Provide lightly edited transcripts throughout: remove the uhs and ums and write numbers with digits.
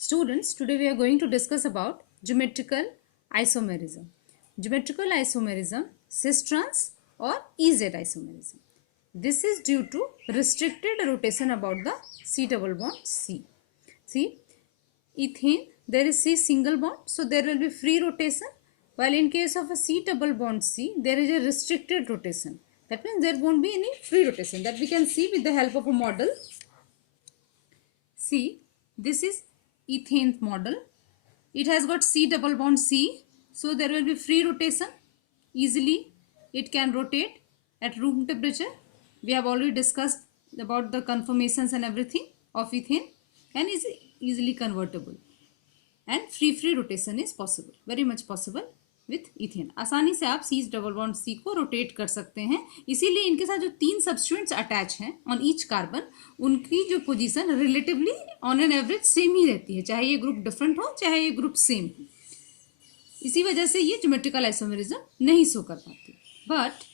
Students, today we are going to discuss about geometrical isomerism. Geometrical isomerism, cis-trans or EZ isomerism. This is due to restricted rotation about the C double bond C. See, ethane, there is C single bond, so there will be free rotation, while in case of a C double bond C, there is a restricted rotation. That means there won't be any free rotation. That we can see with the help of a model. See, this is ethane model. It has got C double bond C, so there will be free rotation. Easily it can rotate at room temperature. We have already discussed about the conformations and everything of ethane, and is easily convertible, and free rotation is possible, very much possible with ethane. आसानी से आप C double bond C को rotate कर सकते हैं. इसीलिए इनके साथ जो 3 सब्स्टिट्यूएंट्स अटैच हैं ऑन ईच कार्बन, उनकी जो position relatively on an average same ही रहती है, चाहे ये ग्रुप डिफरेंट हो चाहे ये ग्रुप सेम हो. इसी वजह से ये ज्योमेट्रिकल आइसोमेरिज्म नहीं शो कर पाती. But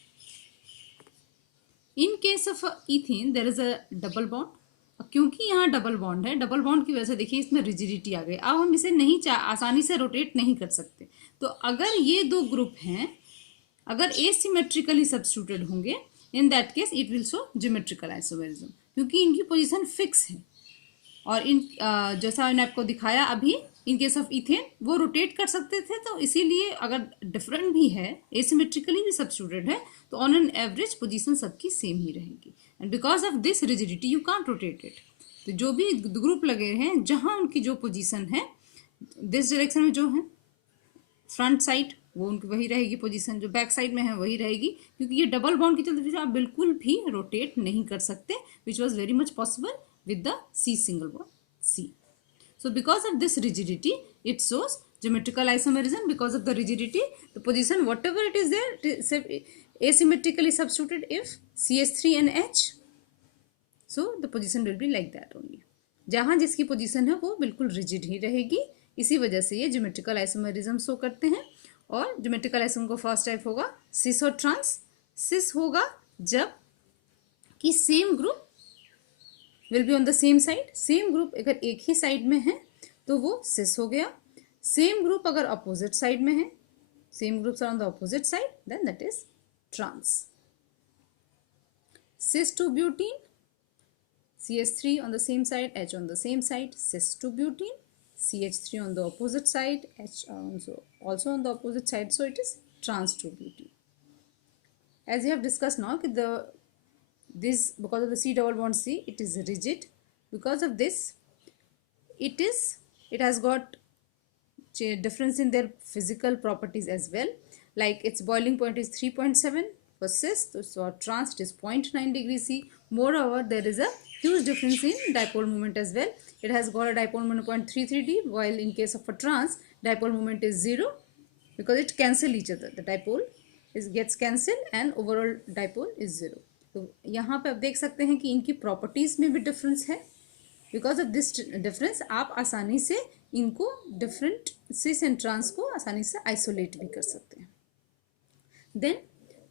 in case of ethane there is a double bond. क्योंकि यहाँ डबल बॉन्ड है, डबल बॉन्ड की वजह से देखिए इसमें रिजिडिटी आ गई. अब हम इसे नहीं आसानी से रोटेट नहीं कर सकते. तो अगर ये दो ग्रुप हैं, अगर एसिमेट्रिकली सब्स्टिट्यूटेड होंगे, in that case it will show geometrical isomerism, क्योंकि इनकी पोजीशन फिक्स है. और इन जैसा मैंने आपको दिखाया अभी, इन केस ऑफ इथेन वो रोटेट कर सकते थे, तो इसीलिए अगर डिफरेंट भी है, एसिमेट्रिकली भी सब्स्टिट्यूटेड है, तो ऑन एन एवरेज पोजीशन सबकी सेम ही रहेगी. And because of this rigidity you can't rotate it. तो जो भी ग्रुप लगे हैं, जहां उनकी जो पोजीशन है, दिस डायरेक्शन में जो है फ्रंट साइड, वो उनकी वही रहेगी पोजीशन, जो बैक साइड में है वही रहेगी, क्योंकि ये डबल बॉन्ड की चलते आप बिल्कुल भी रोटेट नहीं कर सकते, which was very much possible with the C single bond C. So because of this rigidity, it shows geometrical isomerism. Because of the rigidity, the position whatever it is there, it is asymmetrically substituted if CH3 and H. So the position will be like that only. जहाँ जिसकी position है वो बिल्कुल rigid ही रहेगी. इसी वजह से ये ज्योमेट्रिकल आइसोमेरिज्म शो करते हैं. और ज्योमेट्रिकल आइसोम का फर्स्ट टाइप होगा सिस और ट्रांस. सिस होगा जब कि same group will be on the same side. Same group अगर एक ही साइड में है तो वो सिस हो गया. सेम ग्रुप अगर अपोजिट साइड में है, same groups are on the opposite side, then that is trans. Cis to butene, CH3 on the same side, H on the same side, cis to butene. CH3 on the opposite side, H also on the opposite side, so it is trans to butene. As we have discussed now, this because of the C double bond C, it is rigid. Because of this, it has got difference in their physical properties as well. Like its boiling point is 3.7 for cis, so for trans it is 0.9 degrees C. Moreover, there is a huge difference in dipole moment as well. It has got a dipole moment 0.33 d, while in case of a trans, dipole moment is 0, because it cancel each other. The dipole gets cancelled and overall dipole is 0. तो यहाँ पे आप देख सकते हैं कि इनकी properties में भी डिफरेंस है. बिकॉज ऑफ दिस डिफरेंस आप आसानी से इनको डिफरेंट सिस एंड ट्रांस को आसानी से आइसोलेट भी कर सकते हैं. Then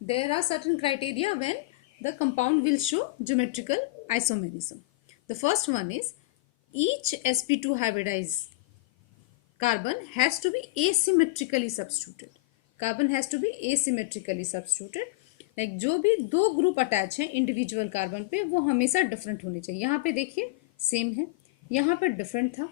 there are certain criteria when the compound will show geometrical isomerism. The first one is each sp2 hybridized carbon has to be asymmetrically substituted. Carbon has to be asymmetrically substituted. Like जो भी दो group attach हैं individual carbon पे, वो हमेशा different होने चाहिए. यहाँ पे देखिए सेम है, यहाँ पे डिफरेंट था.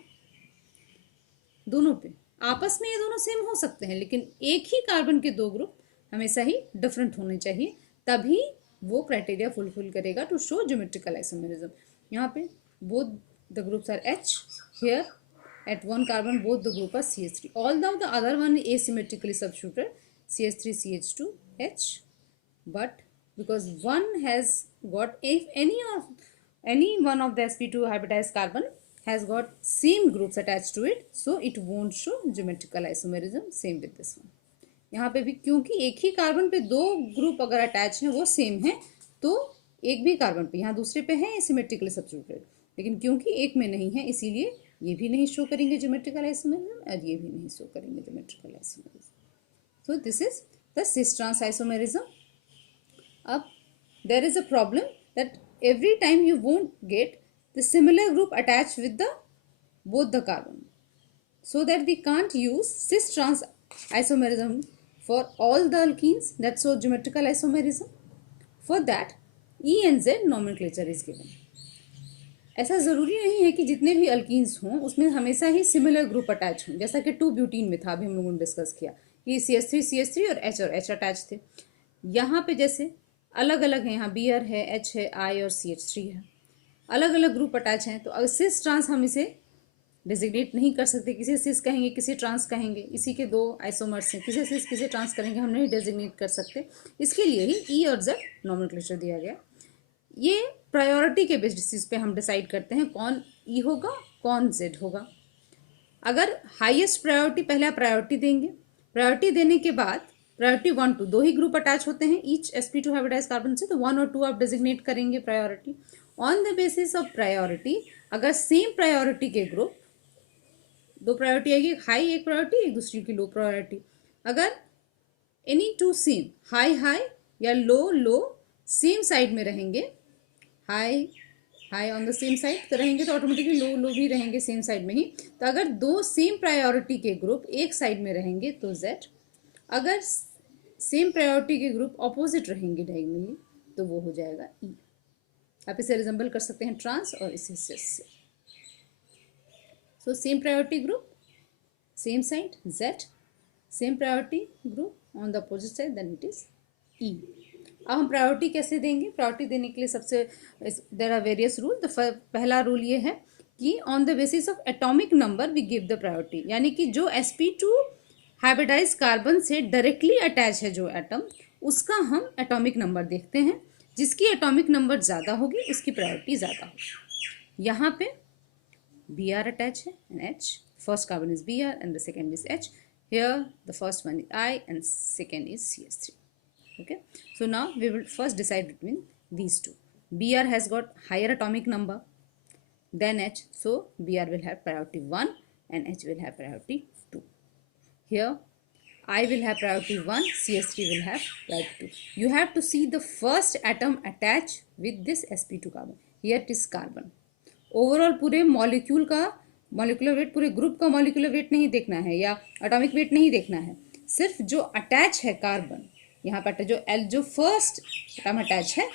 दोनों पे आपस में ये दोनों सेम हो सकते हैं, लेकिन एक ही कार्बन के दो ग्रुप हमेशा ही डिफरेंट होने चाहिए, तभी वो क्राइटेरिया फुलफिल करेगा टू शो ज्योमेट्रिकल आइसोमेरिज्म. यहाँ पे both the groups are H. Here at one carbon both the group are CH3. Although the other one is asymmetrically substituted, CH3 CH2 H, but because one has got, if any one of the sp2 hybridized carbon has got same groups attached to it, so it won't show geometrical isomerism. Same with this one. यहाँ पे भी क्योंकि एक ही carbon पे दो group अगर attach हैं वो सेम है, तो एक भी कार्बन पे यहाँ दूसरे पे है एसिमेट्रिकली सब्स्टिट्यूटेड, लेकिन क्योंकि एक में नहीं है इसीलिए ये भी नहीं शो करेंगे ज्योमेट्रिकल आइसोमेरिज्म और ये भी नहीं शो करेंगे geometrical isomerism. So this is the cis trans isomerism. अब there is a problem that every time you won't get the similar group attach with the both the carbon. so that we can't use cis trans isomerism for all the alkenes, that's so geometrical isomerism. For that E and Z nomenclature is given. ऐसा ज़रूरी नहीं है कि जितने भी alkenes हों उसमें हमेशा ही सिमिलर ग्रुप अटैच हों, जैसा कि 2-ब्यूटीन में था, अभी हम लोगों ने डिस्कस किया कि CH3 और H अटैच थे। यहाँ पे जैसे अलग अलग हैं, यहाँ Br है, H है, I और CH3 है, अलग अलग ग्रुप अटैच हैं, तो सिस ट्रांस हम इसे डिजिग्नेट नहीं कर सकते, किसी सिस कहेंगे किसी ट्रांस कहेंगे, इसी के दो आइसोमर्स हैं, किसी सिस किसी ट्रांस करेंगे, हम नहीं डिजिग्नेट कर सकते। इसके लिए ही ई और जेड नॉमेनक्लेचर दिया गया। ये प्रायोरिटी के बेसिस पे हम डिसाइड करते हैं कौन ई होगा कौन जेड होगा। अगर हाईएस्ट प्रायोरिटी, पहले आप प्रायोरिटी देंगे, प्रायोरिटी देने के बाद प्रायोरिटी 1 2 दो ही ग्रुप अटैच होते हैं ईच sp2 हाइब्रिडाइज्ड कार्बन से, तो 1 और 2 आप डिजिग्नेट करेंगे priority. On the basis of priority, अगर सेम प्रायोरिटी के ग्रुप, दो प्रायोरिटी आएगी, हाई एक प्रायोरिटी, एक दूसरी की लो प्रायोरिटी, अगर any two same high high या लो लो सेम साइड में रहेंगे, high high on the same side रहेंगे तो ऑटोमेटिकली लो लो भी रहेंगे सेम साइड में ही। तो अगर दो सेम प्रायोरिटी के ग्रुप एक साइड में रहेंगे तो जेड, अगर सेम प्रायोरिटी के ग्रुप ऑपोजिट रहेंगे डायगोनली तो वो हो जाएगा ई। आप इसे रिजेंबल कर सकते हैं ट्रांस और इसे सिस से। So same priority group same side Z, same priority group on the opposite side, then it is E. अब हम प्रायोरिटी कैसे देंगे? प्रायोरिटी देने के लिए सबसे देयर आर वेरियस रूल। पहला रूल ये है कि on the basis of atomic number we give the priority, यानी कि जो sp2 हाइब्रिडाइज्ड कार्बन से डायरेक्टली अटैच है जो एटम, उसका हम एटॉमिक नंबर देखते हैं, जिसकी एटॉमिक नंबर ज़्यादा होगी उसकी प्रायोरिटी ज़्यादा होगी। यहाँ पे Br अटैच है and H, first carbon is Br and the second is H, here the first one is I and second is CH3. Okay, so now we will first decide between these two. Br has got higher atomic number than H, so Br will have priority 1 and H will have priority 2. Here I will have priority 1, CH3 will have priority 2. You have to see the first atom attached with this sp2 carbon. Here it is carbon. Overall पूरे molecule का molecular weight, पूरे group का molecular weight नहीं देखना है या atomic weight नहीं देखना है, सिर्फ जो अटैच है कार्बन यहाँ पर, जो फर्स्ट एटम अटैच है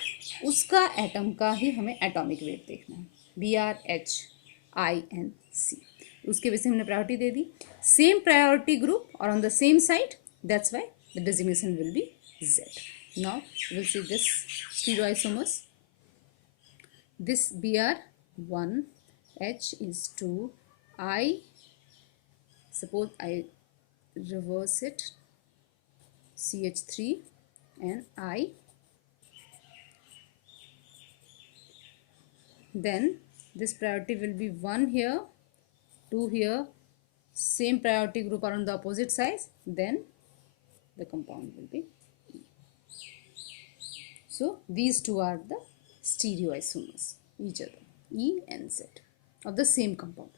उसका एटम का ही हमें एटॉमिक वेट देखना है, Br H I and C। उसके वजह से हमने प्रायोरिटी दे दी। सेम प्रायोरिटी ग्रुप और on the same side, that's why the designation will be Z। Now will see this stereoisomers, this Br 1, H is 2, I, suppose I reverse it, CH3 and I, then this priority will be 1 here, 2 here, same priority group are on the opposite sides, then the compound will be E. So these two are the stereoisomers, each other, E and Z, of the same compound,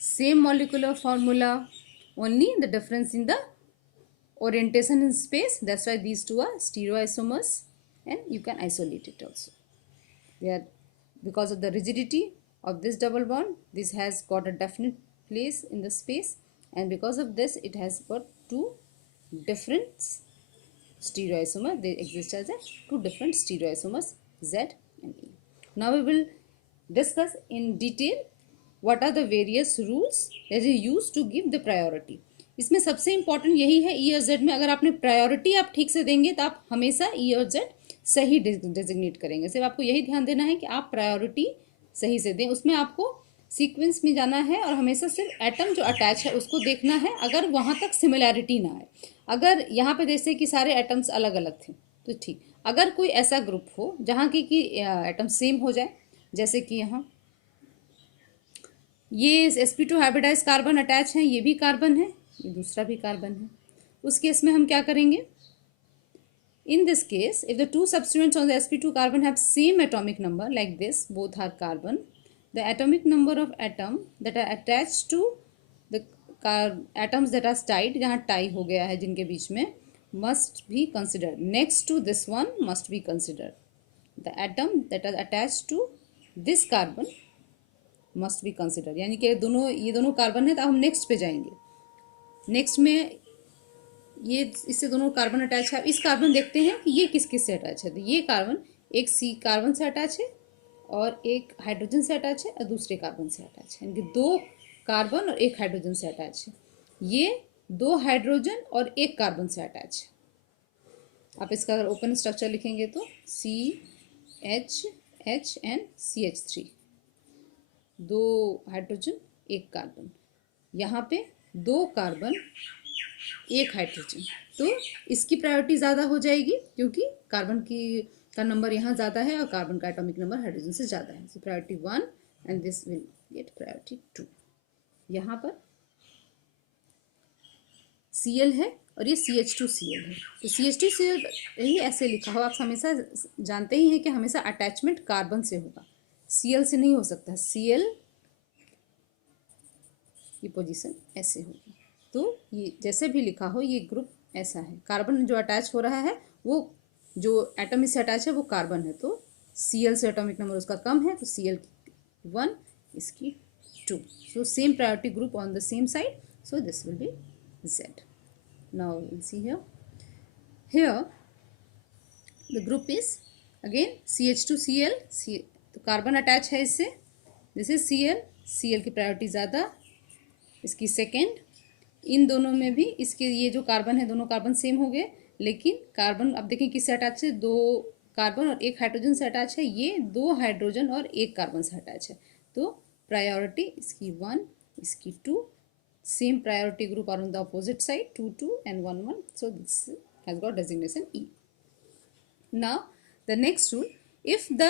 same molecular formula, only the difference in the orientation in space. That's why these two are stereoisomers, and you can isolate it also. They are, because of the rigidity of this double bond, this has got a definite place in the space, and because of this it has got two different stereoisomers. They exist as two different stereoisomers, Z and E. Now we will discuss in detail what are the various rules that is used to give the priority. इसमें सबसे important यही है, ई और Z में अगर आपने priority आप ठीक से देंगे तो आप हमेशा ई और जेड सही डेजिग्नेट करेंगे। सिर्फ आपको यही ध्यान देना है कि आप प्रायोरिटी सही से दें, उसमें आपको सीक्वेंस में जाना है और हमेशा सिर्फ एटम जो अटैच है उसको देखना है, अगर वहाँ तक सिमिलैरिटी ना आए। अगर यहाँ पे जैसे कि सारे एटम्स अलग अलग थे तो ठीक, अगर कोई ऐसा ग्रुप हो जहाँ की एटम सेम हो जाए, जैसे कि यहाँ ये sp2 हाइब्रिडाइज कार्बन अटैच है, ये भी कार्बन है, ये दूसरा भी कार्बन है, उस केस में हम क्या करेंगे? In this case, if the two substituents on the sp2 carbon have same atomic number like this, both are carbon, the atomic number of atom that are attached to the atoms that are tied, जहाँ tie हो गया है जिनके बीच में, must be considered. Next to this one must be considered. The atom that are attached to this carbon must be consider, यानी कि ये दोनों कार्बन है तो हम नेक्स्ट पे जाएंगे। नेक्स्ट में ये इससे दोनों कार्बन अटैच है। इस कार्बन देखते हैं कि ये किस किस से अटैच है। तो ये कार्बन एक सी कार्बन से अटैच है और एक हाइड्रोजन से अटैच है और दूसरे कार्बन से अटैच है, यानी कि 2 कार्बन और 1 हाइड्रोजन से अटैच है। ये 2 हाइड्रोजन और 1 कार्बन से अटैच है। आप इसका अगर ओपन स्ट्रक्चर लिखेंगे तो CH and CH3, 2 hydrogen 1 carbon, यहाँ पे 2 कार्बन 1 हाइड्रोजन। तो इसकी प्रायोरिटी ज़्यादा हो जाएगी क्योंकि कार्बन का नंबर यहाँ ज़्यादा है और कार्बन का एटॉमिक नंबर हाइड्रोजन से ज़्यादा है। So priority 1 and this will get priority 2। यहाँ पर Cl है और ये CH2Cl है। तो CH2Cl यही ऐसे लिखा हो, आप हमेशा जानते ही हैं कि हमेशा अटैचमेंट कार्बन से होगा, Cl से नहीं हो सकता। Cl की पोजीशन ऐसे होगी। तो ये जैसे भी लिखा हो ये ग्रुप ऐसा है। कार्बन जो अटैच हो रहा है वो जो एटम इससे अटैच है वो कार्बन है, तो Cl से एटॉमिक नंबर उसका कम है, तो Cl की 1, इसकी 2। सो same priority group on the same side, so this will be Z. Now we'll see here. Here the group is again CH2Cl, तो कार्बन अटैच है इससे, दिस इज Cl की प्रायोरिटी ज़्यादा, इसकी सेकेंड। इन दोनों में भी इसके ये जो कार्बन है दोनों कार्बन सेम हो गए, लेकिन कार्बन अब देखें किससे अटैच है, 2 कार्बन और 1 हाइड्रोजन से अटैच है। ये 2 हाइड्रोजन और 1 कार्बन से अटैच है, तो प्रायोरिटी इसकी 1, इसकी 2। Same priority group are on the opposite side, 2 2 and 1 1. So this has got designation E. Now the next rule, if the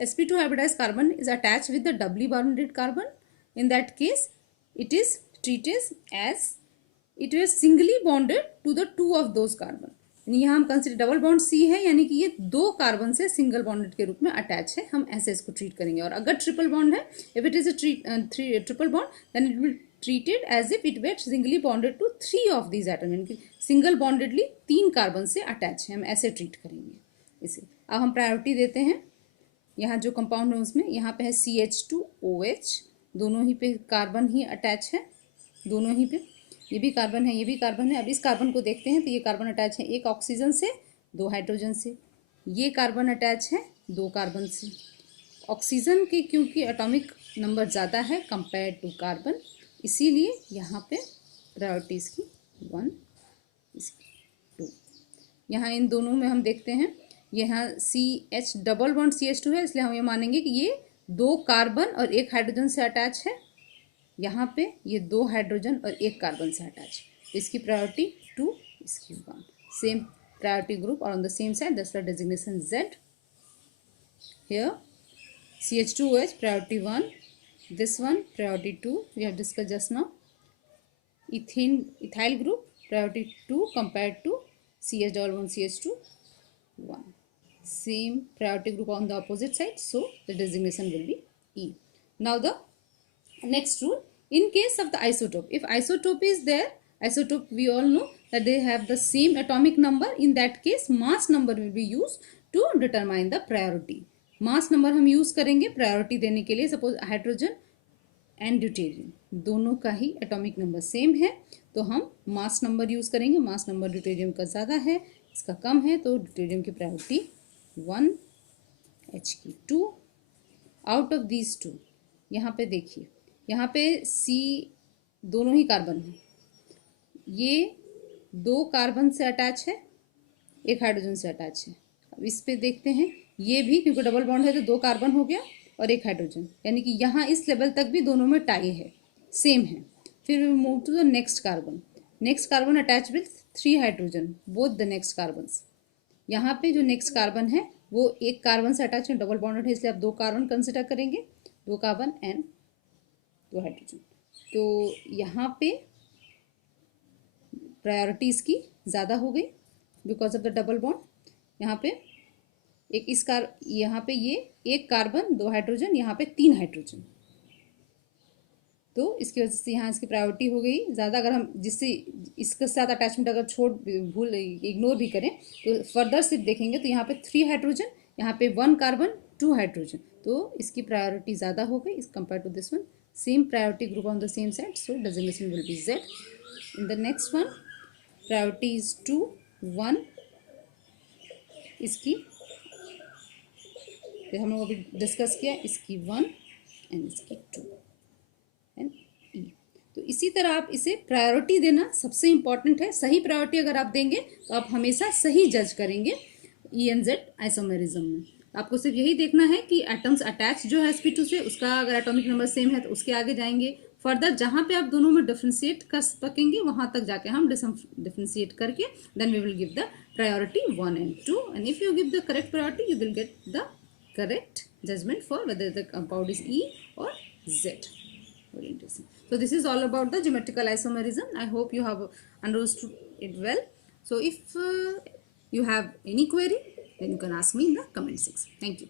sp2 hybridized carbon is attached with the doubly bonded carbon, in that case it is treated as it is singly bonded to the 2 of those carbon. यहाँ हम consider double bond C है, यानी कि ये 2 carbon से single bonded के रूप में अटैच है, हम ऐसे इसको ट्रीट करेंगे। और अगर ट्रिपल बॉन्ड है, if it is a triple bond, then it will treated as if it were singly bonded to 3 of these atoms, यानी कि सिंगल बॉन्डेडली 3 कार्बन से अटैच है, हम ऐसे ट्रीट करेंगे इसे। अब हम प्रायोरिटी देते हैं, यहाँ जो कंपाउंड है उसमें यहाँ पे है CH2OH, दोनों ही पे कार्बन ही अटैच है, दोनों ही पे, ये भी कार्बन है ये भी कार्बन है। अब इस कार्बन को देखते हैं तो ये कार्बन अटैच है 1 ऑक्सीजन से 2 हाइड्रोजन से, ये कार्बन अटैच है 2 कार्बन से। ऑक्सीजन के क्योंकि एटॉमिक नंबर ज़्यादा है कंपेयर टू कार्बन, इसीलिए यहाँ पे प्रायोरिटी इसकी 1, इसकी 2। यहाँ इन दोनों में हम देखते हैं, यहाँ CH डबल बॉन्ड CH2 है, इसलिए हम ये मानेंगे कि ये 2 कार्बन और 1 हाइड्रोजन से अटैच है। यहाँ पे ये 2 हाइड्रोजन और 1 कार्बन से अटैच, तो इसकी प्रायोरिटी 2, इसकी 1। सेम प्रायोरिटी ग्रुप और on the same side, that's the designation Z। Here CH2OH priority 1, this one priority 2, we have discussed just now. Ethyl group priority 2 compared to CH double bond CH2 1. Same priority group on the opposite side, so the designation will be E. Now the next rule, in case of the isotope, if isotope is there, isotope we all know that they have the same atomic number, in that case mass number will be used to determine the priority. Mass number हम use करेंगे priority देने के लिए। Suppose hydrogen and deuterium दोनों का ही atomic number same है, तो हम मास नंबर यूज़ करेंगे। मास नंबर ड्यूटेरियम का ज़्यादा है, इसका कम है, तो ड्यूटेरियम की प्रायोरिटी 1, H की 2। आउट ऑफ दीज 2, यहाँ पे देखिए, यहाँ पे C दोनों ही कार्बन है, ये 2 कार्बन से अटैच है, 1 हाइड्रोजन से अटैच है। अब इस पे देखते हैं, ये भी क्योंकि डबल बॉन्ड है तो 2 कार्बन हो गया और 1 हाइड्रोजन, यानी कि यहाँ इस लेवल तक भी दोनों में टाई है, सेम है। फिर we move to the next carbon, next carbon attach with 3 hydrogen, both the next carbons. यहाँ पे जो नेक्स्ट कार्बन है वो 1 कार्बन से अटैच है, डबल बॉन्डेड है, इसलिए आप 2 कार्बन कंसिडर करेंगे, 2 कार्बन एंड 2 हाइड्रोजन। तो यहाँ पे प्रायोरिटी इसकी ज़्यादा हो गई because of the double bond. यहाँ पे एक यहाँ पे ये 1 कार्बन 2 हाइड्रोजन, यहाँ पे 3 हाइड्रोजन, तो इसकी वजह से यहाँ इसकी प्रायोरिटी हो गई ज़्यादा। अगर हम जिससे इसके साथ अटैचमेंट अगर इग्नोर भी करें तो फर्दर सिर्फ देखेंगे तो यहाँ पे 3 हाइड्रोजन, यहाँ पे 1 कार्बन 2 हाइड्रोजन, तो इसकी प्रायोरिटी ज़्यादा हो गई इस compare to this one. Same priority group on the same side, so designation will be Z. In the next one, priority is 2, 1. इसकी फिर हम लोग अभी डिस्कस किया, इसकी 1 एंड इसकी 2 एंड E. तो इसी तरह आप इसे प्रायोरिटी देना सबसे इंपॉर्टेंट है. सही प्रायोरिटी अगर आप देंगे तो आप हमेशा सही जज करेंगे E and Z आइसोमेरिज्म में. आपको सिर्फ यही देखना है कि एटम्स अटैच जो है sp2 से, उसका अगर एटॉमिक नंबर सेम है तो उसके आगे जाएंगे. फर्दर जहाँ पे आप दोनों में डिफ्रेंशिएट कर सकेंगे वहाँ तक जाके हम डिफ्रेंशिएट करके then we will give the priority 1 and 2. And if you give the correct priority you will get the correct judgment for whether the compound is E or Z. Very interesting. So this is all about the geometrical isomerism. I hope you have understood it well. So if you have any query, then you can ask me in the comment section. Thank you.